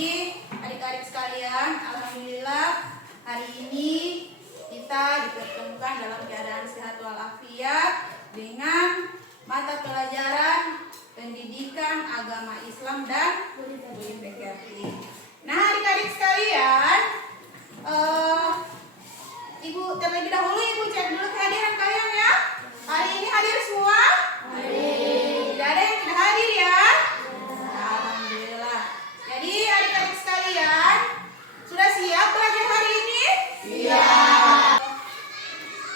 Jadi adik-adik sekalian, alhamdulillah hari ini kita dipertemukan dalam keadaan sehat walafiat dengan mata pelajaran pendidikan agama Islam dan budaya PKRI. Nah, adik-adik sekalian, Ibu terlebih dahulu Ibu cek dulu kehadiran kalian ya. Hari ini hadir semua? Hadir. Tidak ada yang tidak hadir ya? Alhamdulillah. Jadi adik-adik sekalian, sudah siap belajar hari ini? Siap.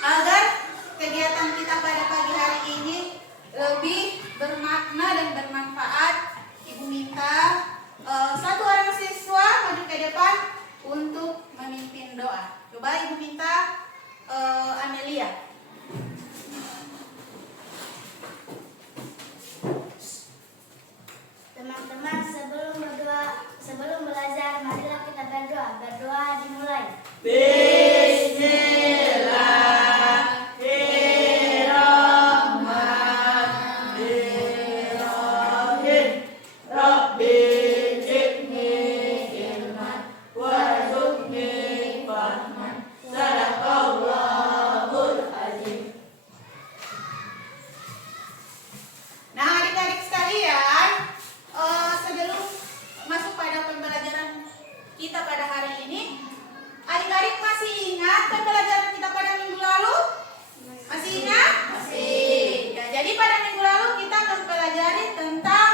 Agar kegiatan kita pada pagi hari ini lebih bermakna dan bermanfaat, Ibu minta satu orang siswa maju ke depan untuk memimpin doa. Coba Ibu minta Amelia. Teman-teman, sebelum belajar, marilah kita berdoa. Berdoa dimulai. Bismillahirrahmanirrahim. Rabbi zidni ilman warzuqni fahman. Sadaqallahul azim. Nah, adik-adik sekalian, sebelum masuk pada pembelajaran kita pada hari ini, adik-adik masih ingat pembelajaran kita pada minggu lalu? Masih ingat? Masih. Ya, jadi pada minggu lalu kita mempelajari tentang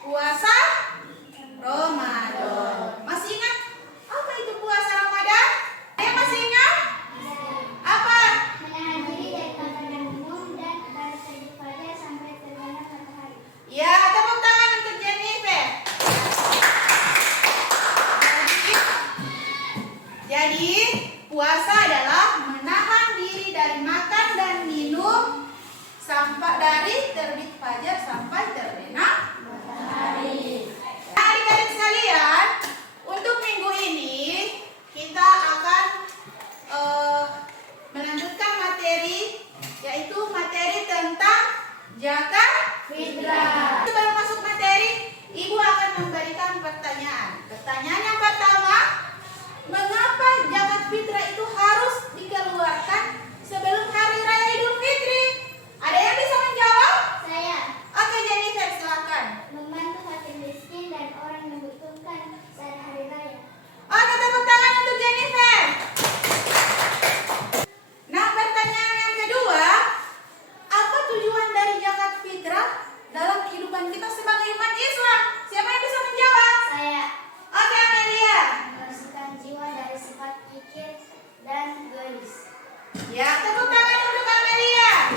puasa Ramadan. Masih ingat apa itu puasa Ramadan? Ada yang masih ingat? Apa? Menahan diri dari makan dan minum dan dari terbit fajar sampai terbenam matahari. Ya, tepuk tangan untuk Jennifer. Jadi, puasa adalah menahan diri dari makan dan minum sampai dari terbit fajar sampai terbenam matahari. Nah, adik-adik sekalian, untuk minggu ini kita akan melanjutkan materi, yaitu materi tentang zakat fitrah. Sebelum masuk materi, Ibu akan memberikan pertanyaan. Pertanyaan yang pertama, mengapa zakat fitrah itu harus dikeluarkan sebelum hari raya Idul Fitri? Ada yang bisa menjawab? Saya Oke, Jennifer, silakan. membantu fakir miskin dan orang yang membutuhkan saat hari raya. Oke, tepuk tangan untuk Jennifer. Nah, pertanyaan yang kedua, apa tujuan dari zakat fitrah dalam kehidupan kita sebagai umat Islam? Siapa yang bisa menjawab? Saya Oke, Amelia. membersihkan jiwa dari sifat kikir dan egois. Ya, tepuk tangan untuk Amelia.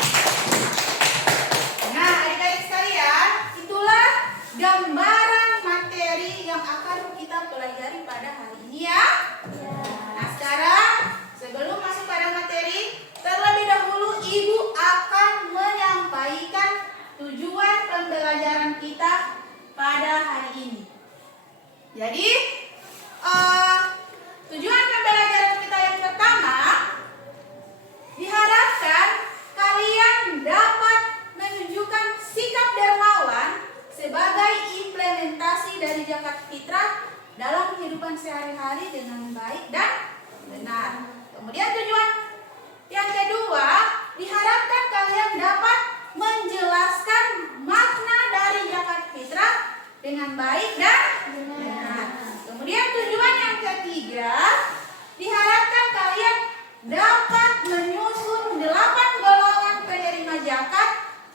Nah, adik-adik sekalian, itulah gambaran materi yang akan kita pelajari pada hari ini ya. Nah, sekarang sebelum masuk pada materi, terlebih dahulu Ibu akan menyampaikan tujuan pembelajaran kita pada hari ini. Jadi, tujuan pembelajaran kita yang pertama, diharapkan kalian dapat menunjukkan sikap dermawan sebagai implementasi dari zakat fitrah dalam kehidupan sehari-hari dengan baik dan benar. Kemudian tujuan yang kedua, diharapkan kalian dapat menjelaskan makna dari zakat fitrah dengan baik dan benar. Kemudian tujuan yang ketiga, diharapkan kalian dapat menyusun 8 golongan penerima zakat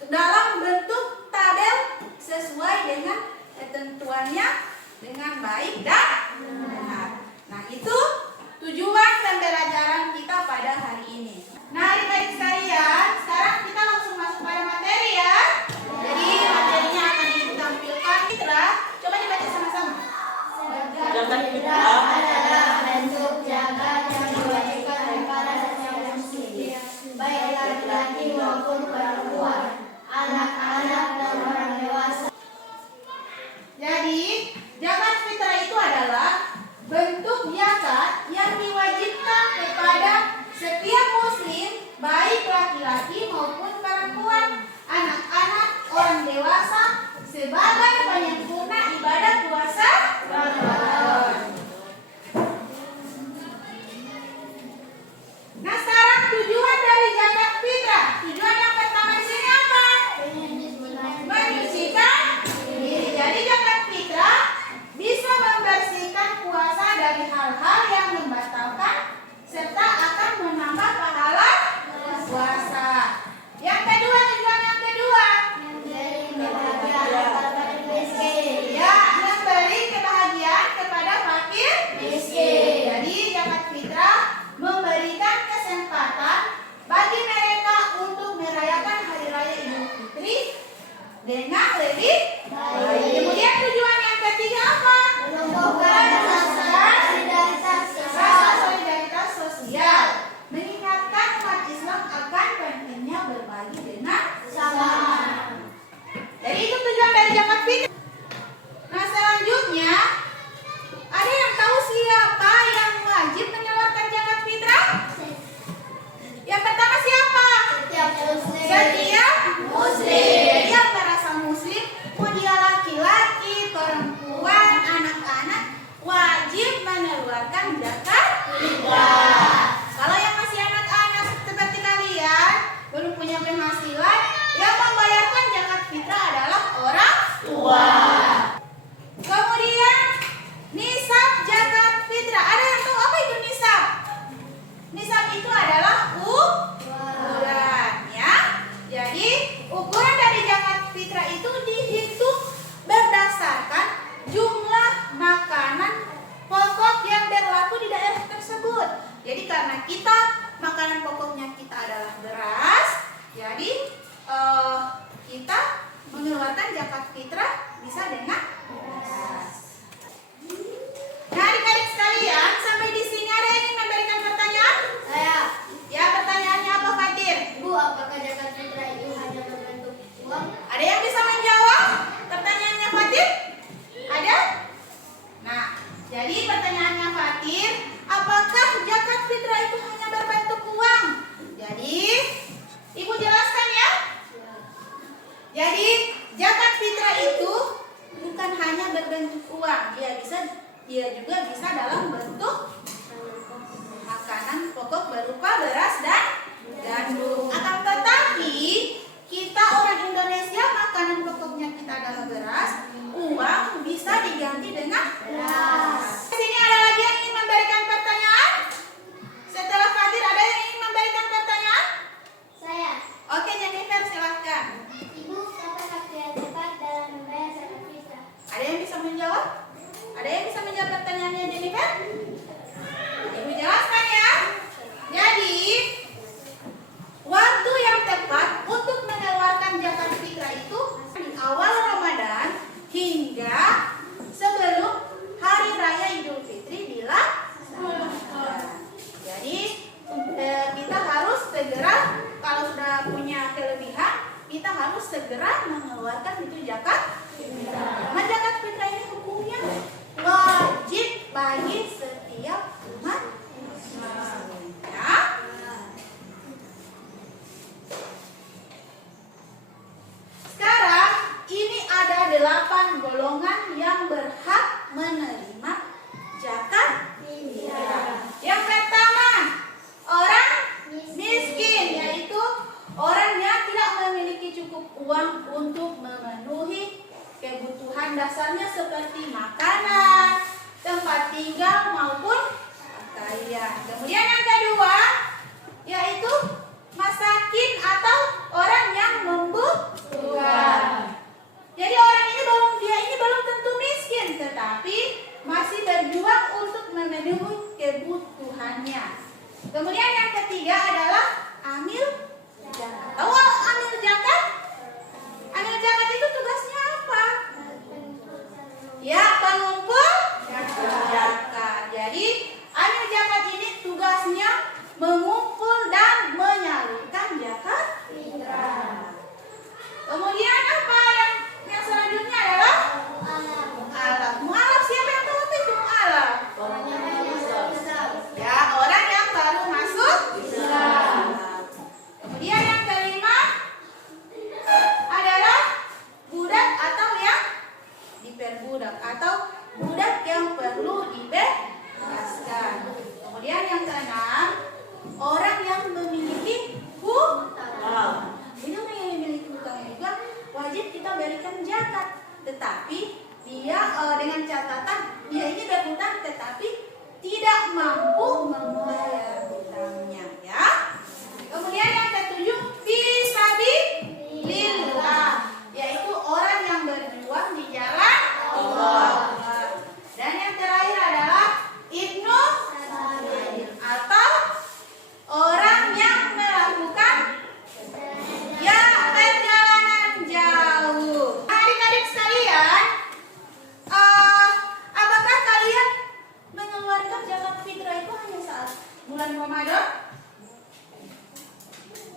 dalam bentuk tabel sesuai dengan ketentuannya dengan baik dan benar. Nah, itu tujuan pembelajaran kita pada hari ini. Nah, adik-adik sekalian, sekarang kita langsung masuk pada materi ya. Jadi materinya akan ditampilkan fitrah. Coba dibaca sama-sama. Zakat fitrah adalah bentuk zakat yang diwajibkan kepada setiap muslim, baik laki-laki maupun perempuan, anak-anak dan orang dewasa. Jadi, zakat fitrah itu adalah bentuk zakat yang diwajibkan kepada setiap muslim, baik laki-laki maupun perempuan, anak-anak, orang dewasa, sebagai penyempurna ibadah puasa Ramadan. mengeluarkan zakat fitrah. Kalau yang masih anak-anak seperti kalian belum punya penghasilan, yang membayarkan zakat fitrah adalah orang tua. Kemudian nisab zakat fitrah. Ada yang tahu apa itu nisab? Nisab itu adalah ukuran, ya. Jadi ukuran dari zakat fitrah itu dihitung berdasarkan jumlah makanan pokok yang berlaku di daerah tersebut. Jadi karena kita makanan pokoknya kita adalah beras, jadi kita mengeluarkan zakat fitrah bisa dengan beras. Nah, adik-adik sekalian, sampai di sini ada yang ingin memberikan pertanyaan? Saya. Ya, pertanyaannya apa, Fatir? Bu, apakah zakat fitrah itu hanya berbentuk uang? Ada yang bisa menjawab pertanyaannya Fatir? Ada? Nah, jadi pertanyaannya Fatir, apakah zakat fitrah itu hanya berbentuk uang? Jadi, Ibu jelaskan ya. Jadi, zakat fitrah itu bukan hanya berbentuk uang, dia juga bisa dalam bentuk makanan pokok berupa beras dan gandum. Akan tetapi kita orang Indonesia makanan pokoknya kita adalah beras, uang bisa diganti dengan beras. Di sini ada lagi yang ingin memberikan pertanyaan? Setelah Fatir ada yang ingin memberikan pertanyaan? Saya. Oke, Jennifer silahkan. Ibu, kapan waktu yang tepat dalam membayar zakat fitrah? Ada yang bisa menjawab? Ada yang bisa menjawab pertanyaannya Jennifer? Ibu jelaskan ya. Jadi waktu yang tepat untuk mengeluarkan zakat fitrah itu di awal Ramadan hingga sebelum hari raya Idul Fitri dilaksanakan. Jadi kita harus segera, kalau sudah punya kelebihan, kita harus segera mengeluarkan itu zakat fitrah. Nah, zakat fitrah ini hukumnya wajib bagi setiap umat Muslim, ya. Sekarang ini ada 8 golongan yang berhak menerima zakat fitrah. Yang pertama, orang miskin, yaitu orang yang tidak memiliki cukup uang untuk memenuhi kebutuhan dasarnya seperti makanan, tempat tinggal maupun pakaian. Kemudian yang kedua, yaitu masakin atau orang yang membutuhkan. Jadi orang ini belum tentu miskin, tetapi masih berjuang untuk memenuhi kebutuhannya. Kemudian yang ketiga adalah amil zakat. Tahu amil zakat? Amil zakat itu tugasnya apa? Ya, pengumpul zakat. Jadi amil zakat ini tugasnya mengumpul dan menyalurkan zakat fitrah. Kemudian apa yang selanjutnya adalah mu'alaf. Mu'alaf siapa yang tahu apa itu mu'alaf? Ya, orang yang baru masuk Islam. Kemudian yang kelima adalah budak atau yang diperbudak atau budak yang perlu dibebaskan. Kemudian yang keenam, orang yang memiliki hutang. Ini orang yang memiliki hutang juga wajib kita berikan zakat. Tetapi dia dengan catatan dia ini berhutang tetapi tidak mampu membayar hutangnya, ya. Kemudian yang ketujuh, fisabilillah, yaitu orang yang berjuang di jalan Allah. Dan yang terakhir adalah ibnu sabil atau orang yang melakukan perjalanan jauh. Adik-adik sekalian, apakah kalian mengeluarkan zakat fitrah itu hanya saat bulan Ramadan?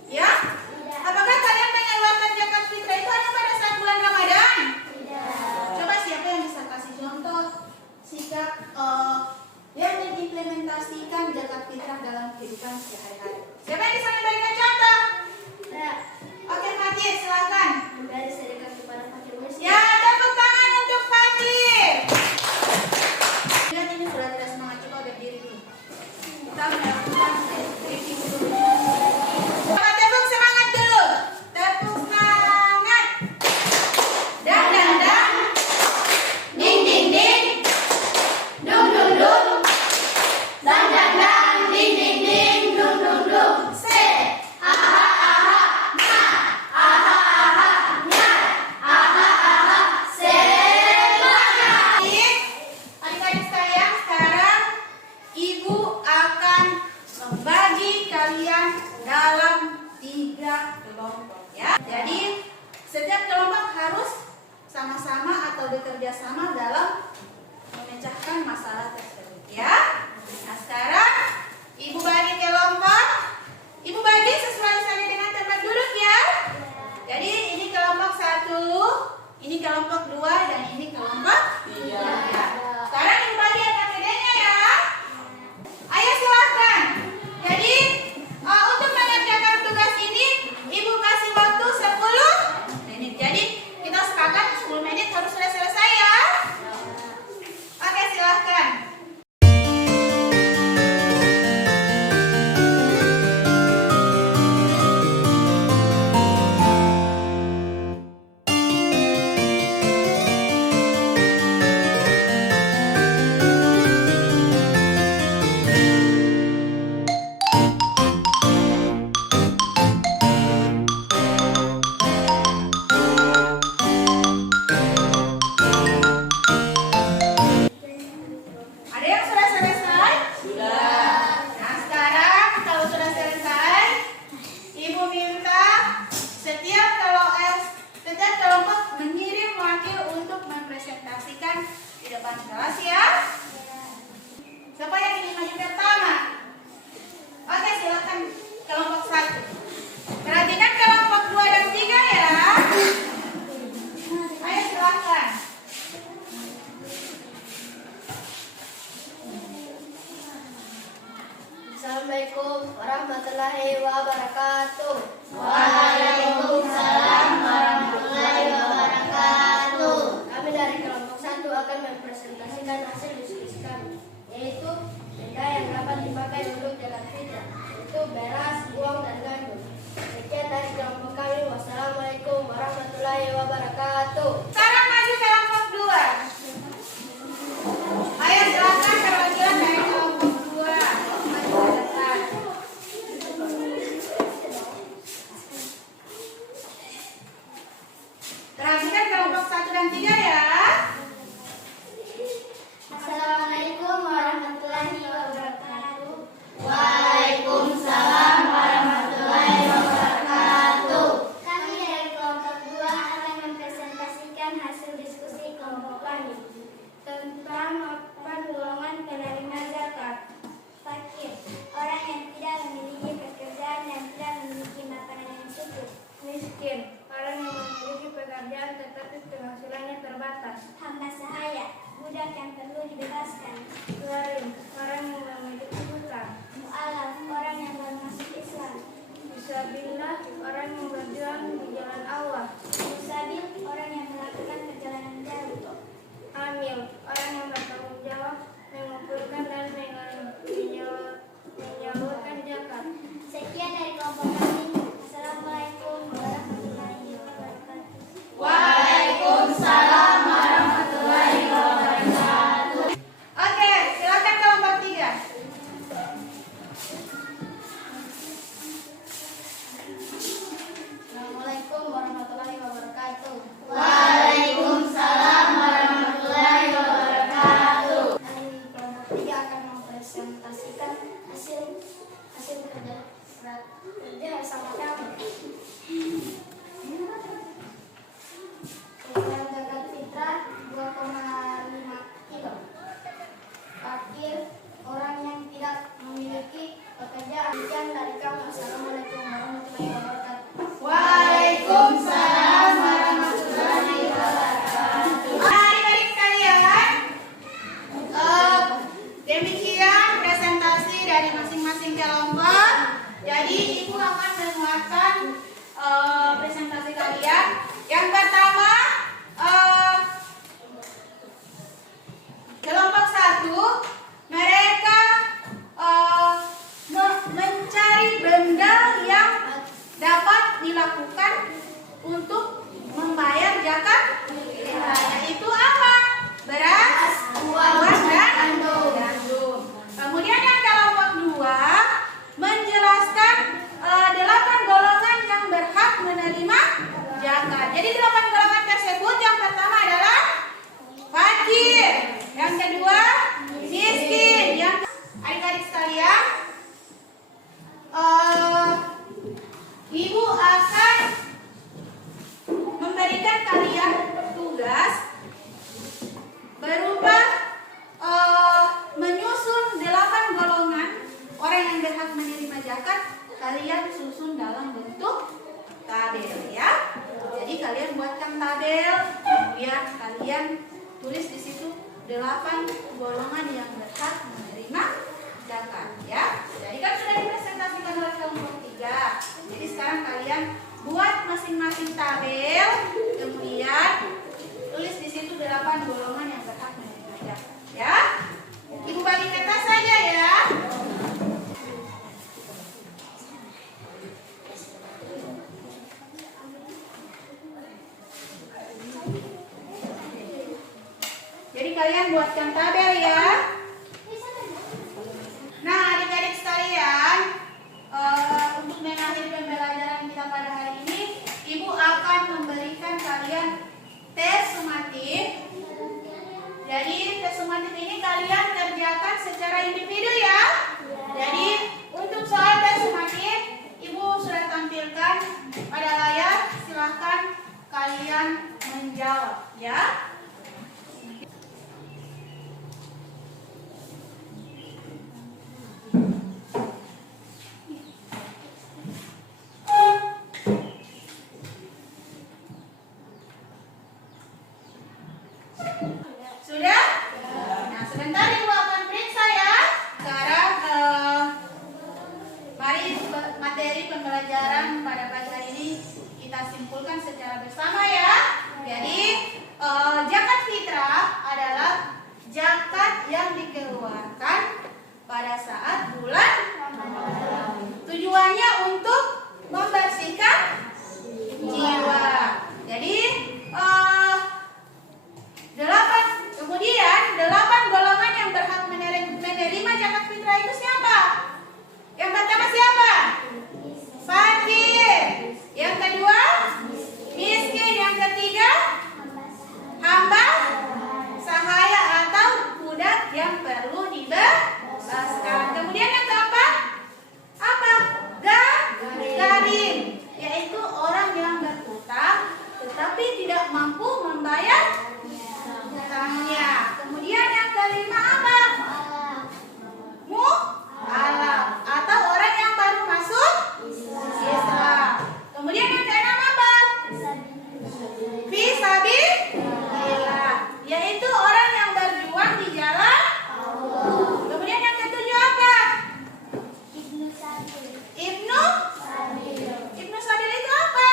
Ya? Apakah kalian mengeluarkan zakat fitrah itu hanya pada saat bulan Ramadan? Coba siapa yang bisa kasih contoh sikap yang mengimplementasikan zakat fitrah dalam kehidupan sehari-hari? Siapa yang bisa memberikan contoh? Oke, Fatir, silakan. Memberi sedekah kepada fakir miskin. Ya, tepuk tangan untuk Fatir. Lihat ini sudah tidak semangat, coba bersama-sama atau bekerja sama dalam memecahkan masalah tersebut ya. Nah sekarang Ibu bagi kelompok. Ibu bagi sesuai saja dengan tempat duduk ya. Jadi ini kelompok 1, ini kelompok 2, dan ini kelompok 3. Sekarang Ibu bagi AKPD-nya ya. Ayo silahkan. Jadi untuk mengerjakan tugas ini Ibu kasih waktu 10 menit. Jadi kita sepakat 10 menit harus sudah selesai ya. Oke silahkan. Ada yang sudah selesai? Sudah. Nah sekarang kalau sudah selesai, Ibu minta setiap kelompok mengirim wakil untuk mempresentasikan di depan kelas ya. Siapa yang ingin maju pertama? Oke silakan kelompok 1. Perhatikan kelompok 2 dan 3 ya. Ayo silakan. Assalamualaikum warahmatullahi wabarakatuh. Waalaikumsalam warahmatullahi wabarakatuh. Kami dari kelompok 1 akan mempresentasikan hasil diskusi kami, yaitu benda yang dapat dipakai untuk zakat fitrah, yaitu beras, uang, dan gandum. Sekian dari kelompok kami. Wassalamualaikum warahmatullahi wabarakatuh. Sekarang maju kelompok 2. Ayo silakan perwakilan dari kelompok 2 maju ke depan. Perhatikan kelompok 1 dan 3 ya. Assalamualaikum warahmatullahi wabarakatuh. Waalaikumsalam warahmatullahi wabarakatuh. Kami dari kelompok 2 akan mempresentasikan hasil diskusi kelompok kami tentang golongan penerima zakat. Fakir, orang yang tidak memiliki pekerjaan dan tidak memiliki makanan yang cukup. Miskin, orang yang memiliki pekerjaan tetapi penghasilannya terbatas. Hamba sahaya, budak yang perlu dibebaskan. Zalim, orang yang memiliki hutang. Mu'alaf, orang yang baru masuk Islam. Fisabilillah, orang yang berjuang di jalan Allah. Musabil, orang yang melakukan perjalanan jauh. Amil, orang yang bertanggung jawab mengumpulkan dan menyalurkan zakat. Sekian dari kelompok kami. Assalamualaikum warahmatullahi wabarakatuh. Waalaikumsalam warahmatullahi wabarakatuh. Oke, silakan kelompok 3. Assalamualaikum warahmatullahi wabarakatuh. Waalaikumsalam warahmatullahi wabarakatuh. Kami kelompok 3 akan mempresentasikan hasil kerja bersama kami. Program zakat fitrah 2,5 kilo. Fakir, orang yang tidak memiliki pekerjaan. Sekian dari kami. Assalamualaikum warahmatullahi wabarakatuh. Waalaikumsalam warahmatullahi wabarakatuh. Adik-adik sekalian, demikian presentasi dari masing-masing kelompok. Jadi Ibu akan menguatkan presentasi kalian. Yang pertama, kelompok 1, mereka mencari benda yang dapat dilakukan untuk membayar zakat fitrah. Yaitu apa? Beras, uang, dan gandum. Kemudian yang kelompok 2 menjelaskan 8 golongan yang berhak menerima zakat. Jadi 8 golongan tersebut yang pertama adalah fakir, yang kedua miskin, zakat kalian susun dalam bentuk tabel ya. Jadi kalian buatkan tabel, kemudian kalian tulis di situ 8 golongan yang berhak menerima zakat ya. Jadi kan sudah dipresentasikan oleh kelompok 3. Jadi sekarang kalian buat masing-masing tabel, kemudian tulis di situ 8 golongan yang berhak menerima zakat ya. Ibu bagi kertas saja ya. Jadi kalian buatkan tabel ya. Nah, adik-adik sekalian, untuk mengakhiri pembelajaran kita pada hari ini, Ibu akan memberikan kalian tes sumatif. Jadi tes sumatif ini kalian kerjakan secara individu ya. Jadi untuk soal tes sumatif, Ibu sudah tampilkan pada layar. Silahkan kalian menjawab ya. Sudah? Nah, sebentar Ibu akan periksa ya. Sekarang mari materi pembelajaran pada pagi hari ini kita simpulkan secara bersama ya. Jadi zakat fitrah adalah zakat yang dikeluarkan pada saat bulan Ramadan. Tujuannya untuk membersihkan jiwa. Jadi 8 golongan yang berhak menerima zakat fitrah itu siapa? Yang pertama siapa? Fakir. Yang kedua miskin. Yang ketiga hamba sahaya atau budak yang perlu dibebaskan. Kemudian yang keempat apa? Garim, yaitu orang yang berhutang tetapi tidak mampu membayar hutangnya. Kemudian yang kelima apa? Mu'alaf atau orang yang baru masuk Islam. Kemudian yang keenam apa? Fisabilillah, yaitu orang yang berjuang di jalan Allah. Kemudian yang ketujuh apa? Ibnu Sabil itu apa?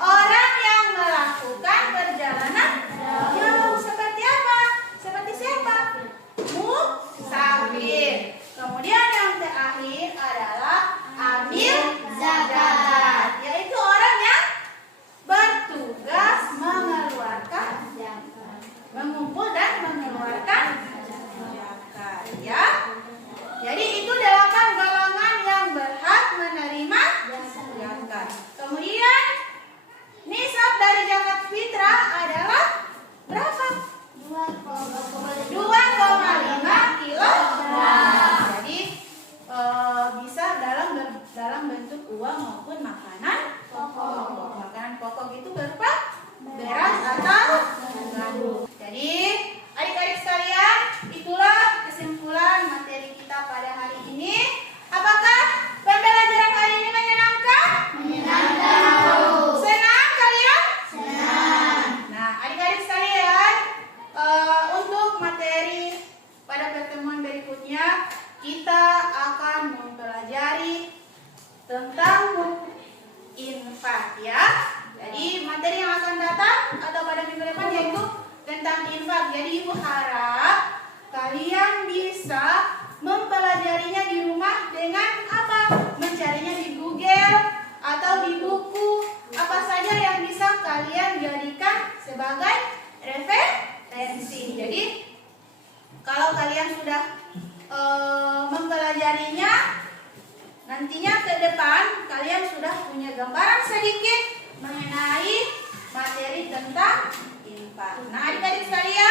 Orang yang melakukan perjalanan jauh. Seperti apa? Seperti siapa? Musafir. Kemudian yang terakhir adalah amil zakat, yaitu orang yang bertugas mengeluarkan zakat, mengumpul dan mengeluarkan zakat ya. Jadi itu 8 golongan yang berhak menerima zakat. Kemudian nisab dari zakat fitrah adalah berapa? 2,5 kilogram. Jadi bisa dalam bentuk uang maupun makanan pokok. Makanan pokok itu berupa beras atau gandum. Jadi adik-adik sekalian, itulah kesimpulan materi kita pada hari ini. Apakah pembelajaran hari ini menyenangkan? Menyenangkan. Senang kalian? Senang. Nah, adik-adik sekalian, untuk materi pada pertemuan berikutnya kita akan mempelajari tentang infak ya. Jadi materi yang akan datang atau pada minggu depan yaitu tentang infak. Jadi Ibu harap kalian bisa mempelajarinya di rumah dengan apa? Mencarinya di Google atau di buku, apa saja yang bisa kalian jadikan sebagai referensi. Jadi kalau kalian sudah mempelajarinya, nantinya ke depan kalian sudah punya gambaran sedikit mengenai materi tentang infak. Nah, adik-adik sekalian,